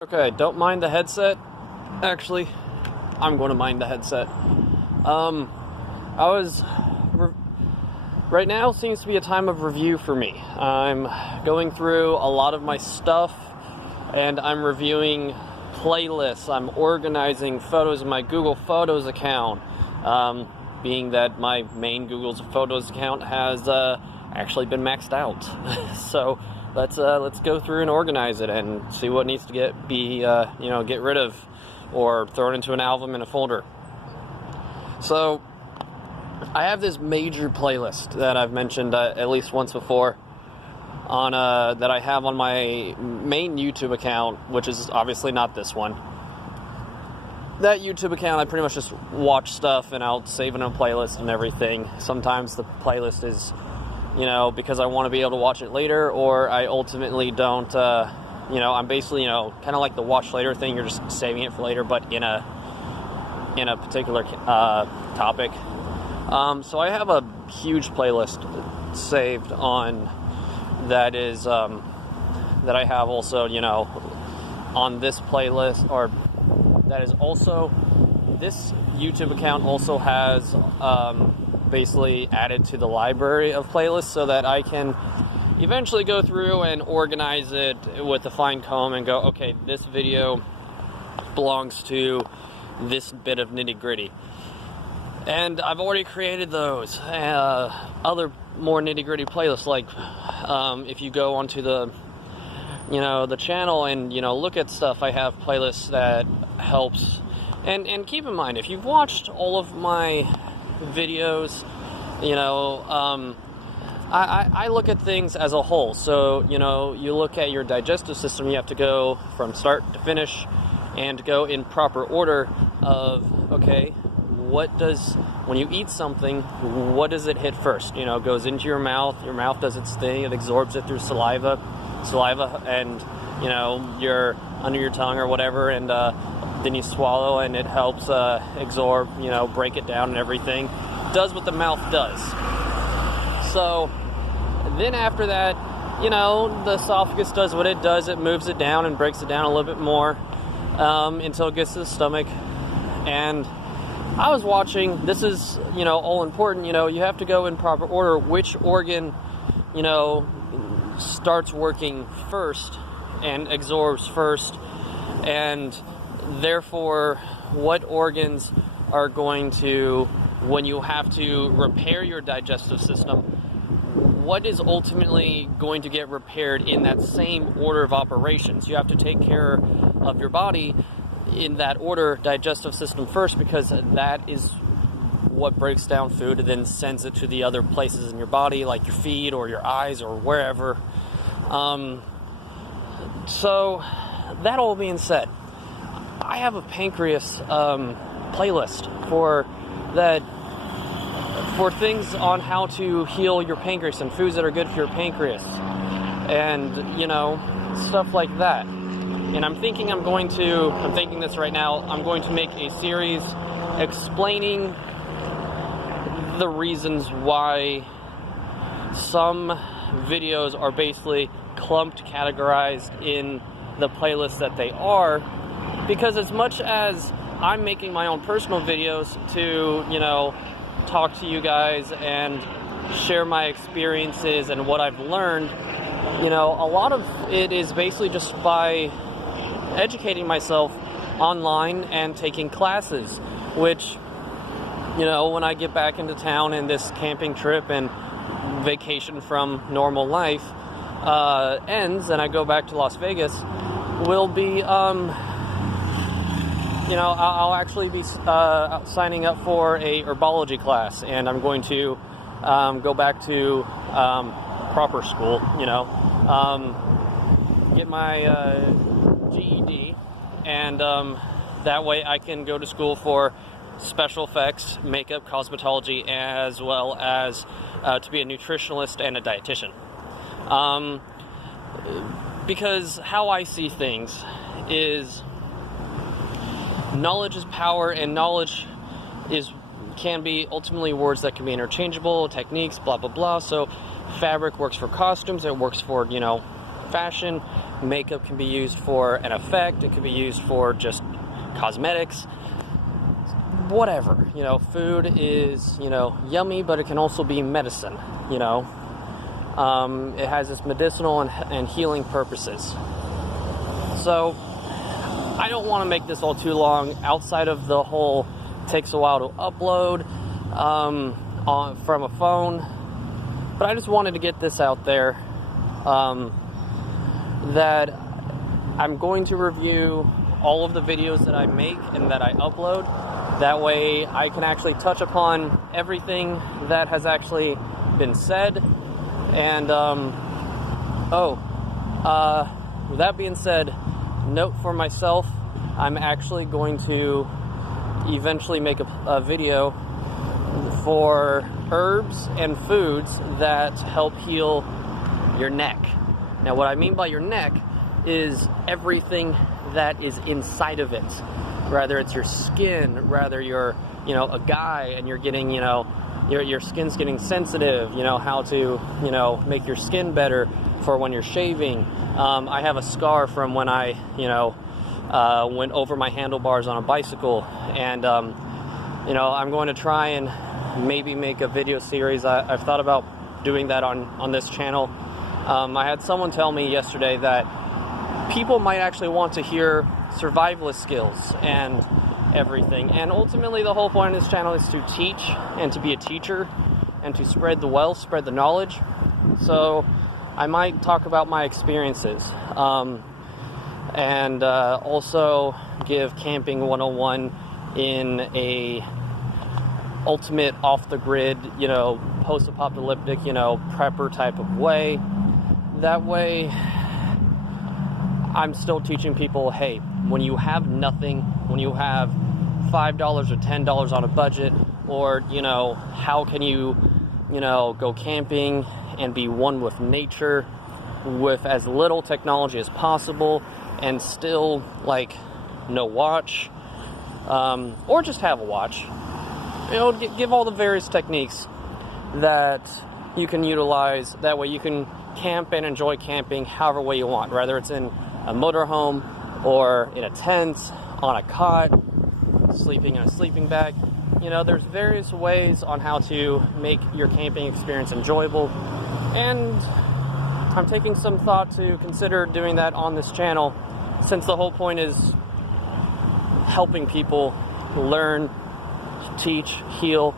Okay, don't mind the headset. Actually, I'm going to mind the headset. Right now seems to be a time of review for me. I'm going through a lot of my stuff, and I'm reviewing playlists. I'm organizing photos in my Google Photos account, being that my main Google Photos account has actually been maxed out. So let's go through and organize it and see what needs to get rid of or thrown into an album in a folder. So I have this major playlist that I've mentioned at least once before on that I have on my main YouTube account, which is obviously not this one. That YouTube account, I pretty much just watch stuff and I'll save it in a playlist and everything. Sometimes the playlist is, because I want to be able to watch it later, or I ultimately don't, I'm basically, kind of like the watch later thing. You're just saving it for later, but in a particular topic. So I have a huge playlist saved on that is, that I have also, on this playlist, or that is also, this YouTube account also has, basically added to the library of playlists so that I can eventually go through and organize it with a fine comb and go, okay, this video belongs to this bit of nitty-gritty. And I've already created those. Other more nitty-gritty playlists, like if you go onto the channel and look at stuff, I have playlists that helps. And keep in mind, if you've watched all of my videos, I look at things as a whole. So you look at your digestive system. You have to go from start to finish and go in proper order of, okay, when you eat something, what does it hit first? It goes into your mouth does its thing, it absorbs it through saliva and you're under your tongue or whatever, and then you swallow and it helps absorb, break it down and everything. It does what the mouth does. So then after that, the esophagus does what it does. It moves it down and breaks it down a little bit more until it gets to the stomach. And I was watching, this is, all important, you have to go in proper order, which organ, starts working first and absorbs first, and therefore what organs are going to, when you have to repair your digestive system, what is ultimately going to get repaired in that same order of operations. You have to take care of your body in that order, digestive system first, because that is what breaks down food and then sends it to the other places in your body, like your feet or your eyes or wherever. So that all being said, I have a pancreas playlist for things on how to heal your pancreas and foods that are good for your pancreas and stuff like that. And I'm thinking this right now, I'm going to make a series explaining the reasons why some videos are basically clumped, categorized in the playlist that they are, because as much as I'm making my own personal videos to, talk to you guys and share my experiences and what I've learned, a lot of it is basically just by educating myself online and taking classes, which, when I get back into town and this camping trip and vacation from normal life ends and I go back to Las Vegas, will be, I'll actually be signing up for a herbology class, and I'm going to go back to proper school, get my GED, and that way I can go to school for special effects, makeup, cosmetology, as well as to be a nutritionalist and a dietitian. Because how I see things is knowledge is power, and knowledge can be ultimately words that can be interchangeable, techniques, blah, blah, blah. So fabric works for costumes, it works for, fashion. Makeup can be used for an effect. It can be used for just cosmetics. Whatever, you know, food is, you know, yummy, but it can also be medicine, you know. It has its medicinal and healing purposes. So I don't want to make this all too long outside of the whole takes a while to upload from a phone, but I just wanted to get this out there, that I'm going to review all of the videos that I make and that I upload. That way I can actually touch upon everything that has actually been said. And, with that being said, note for myself, I'm actually going to eventually make a video for herbs and foods that help heal your neck. Now, what I mean by your neck is everything that is inside of it. Rather it's your skin, rather you're, you know, a guy and you're getting, you know, your skin's getting sensitive, you know, how to, you know, make your skin better for when you're shaving. I have a scar from when I, you know, went over my handlebars on a bicycle, and, you know, I'm going to try and maybe make a video series. I've thought about doing that on this channel. I had someone tell me yesterday that people might actually want to hear survivalist skills and everything, and ultimately the whole point of this channel is to teach and to be a teacher and to spread the wealth, spread the knowledge. So I might talk about my experiences, and also give camping 101 in a ultimate off the grid, you know, post-apocalyptic, you know, prepper type of way. That way I'm still teaching people, hey, when you have nothing, when you have $5 or $10 on a budget, or, you know, how can you, you know, go camping and be one with nature with as little technology as possible and still, like, no watch, or just have a watch. You know, give all the various techniques that you can utilize. That way you can camp and enjoy camping however way you want, whether it's in a motorhome or in a tent, on a cot, sleeping in a sleeping bag. You know, there's various ways on how to make your camping experience enjoyable, and I'm taking some thought to consider doing that on this channel, since the whole point is helping people learn, teach, heal,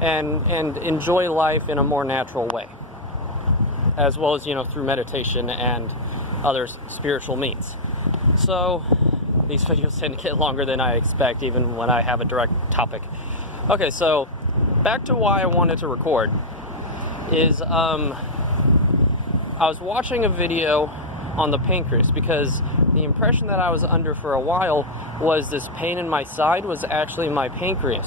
and enjoy life in a more natural way, as well as, you know, through meditation and other spiritual means. So these videos tend to get longer than I expect, even when I have a direct topic. Okay, so back to why I wanted to record is I was watching a video on the pancreas, because the impression that I was under for a while was this pain in my side was actually my pancreas.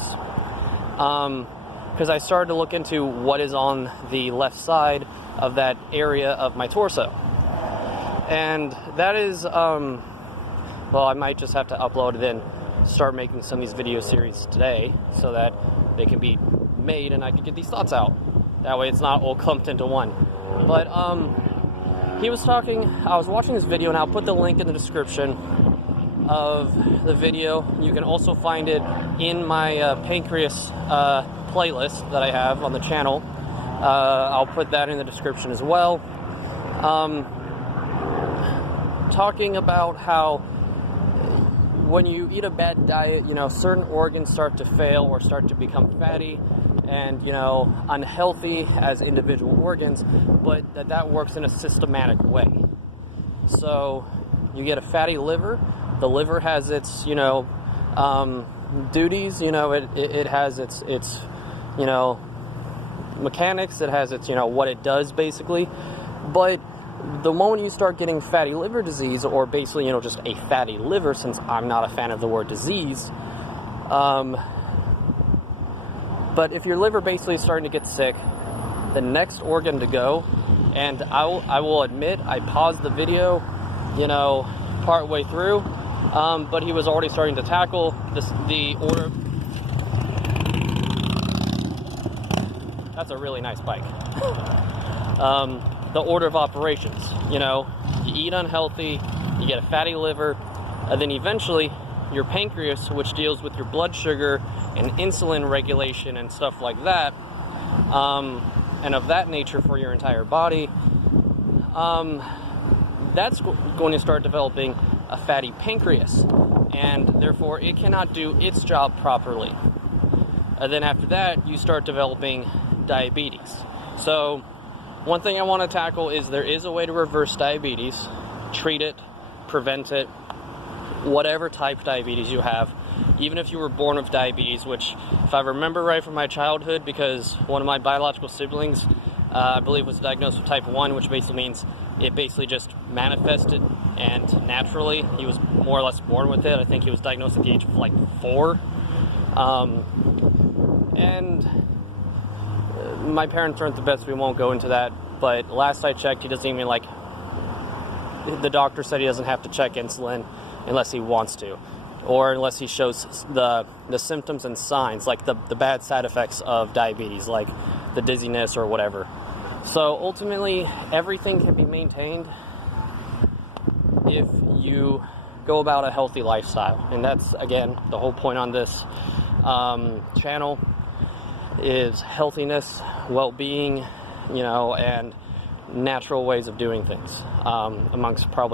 Because I started to look into what is on the left side of that area of my torso. And that is, well, I might just have to upload it and start making some of these video series today so that they can be made and I can get these thoughts out. That way it's not all clumped into one. But he was talking, I was watching this video, and I'll put the link in the description of the video. You can also find it in my pancreas playlist that I have on the channel. I'll put that in the description as well. Talking about how when you eat a bad diet, you know, certain organs start to fail or start to become fatty and, you know, unhealthy as individual organs, but that works in a systematic way. So you get a fatty liver. The liver has its, you know, duties. You know, it has its you know, mechanics. It has its, you know, what it does basically. But the moment you start getting fatty liver disease, or basically, you know, just a fatty liver, since I'm not a fan of the word disease, but if your liver basically is starting to get sick, the next organ to go, and I will admit, I paused the video, you know, part way through, but he was already starting to tackle the order. That's a really nice bike. The order of operations, you know, eat unhealthy, you get a fatty liver, and then eventually your pancreas, which deals with your blood sugar and insulin regulation and stuff like that, and of that nature for your entire body, that's going to start developing a fatty pancreas, and therefore it cannot do its job properly. And then after that, you start developing diabetes. So one thing I want to tackle is there is a way to reverse diabetes, treat it, prevent it, whatever type of diabetes you have, even if you were born with diabetes, which, if I remember right from my childhood, because one of my biological siblings, I believe, was diagnosed with type 1, which basically means it basically just manifested, and naturally, he was more or less born with it. I think he was diagnosed at the age of like 4. And my parents aren't the best, we won't go into that, but last I checked, he doesn't even, like, the doctor said he doesn't have to check insulin unless he wants to, or unless he shows the symptoms and signs, like the bad side effects of diabetes, like the dizziness or whatever. So ultimately, everything can be maintained if you go about a healthy lifestyle. And that's, again, the whole point on this channel is healthiness, well-being, and natural ways of doing things, amongst probably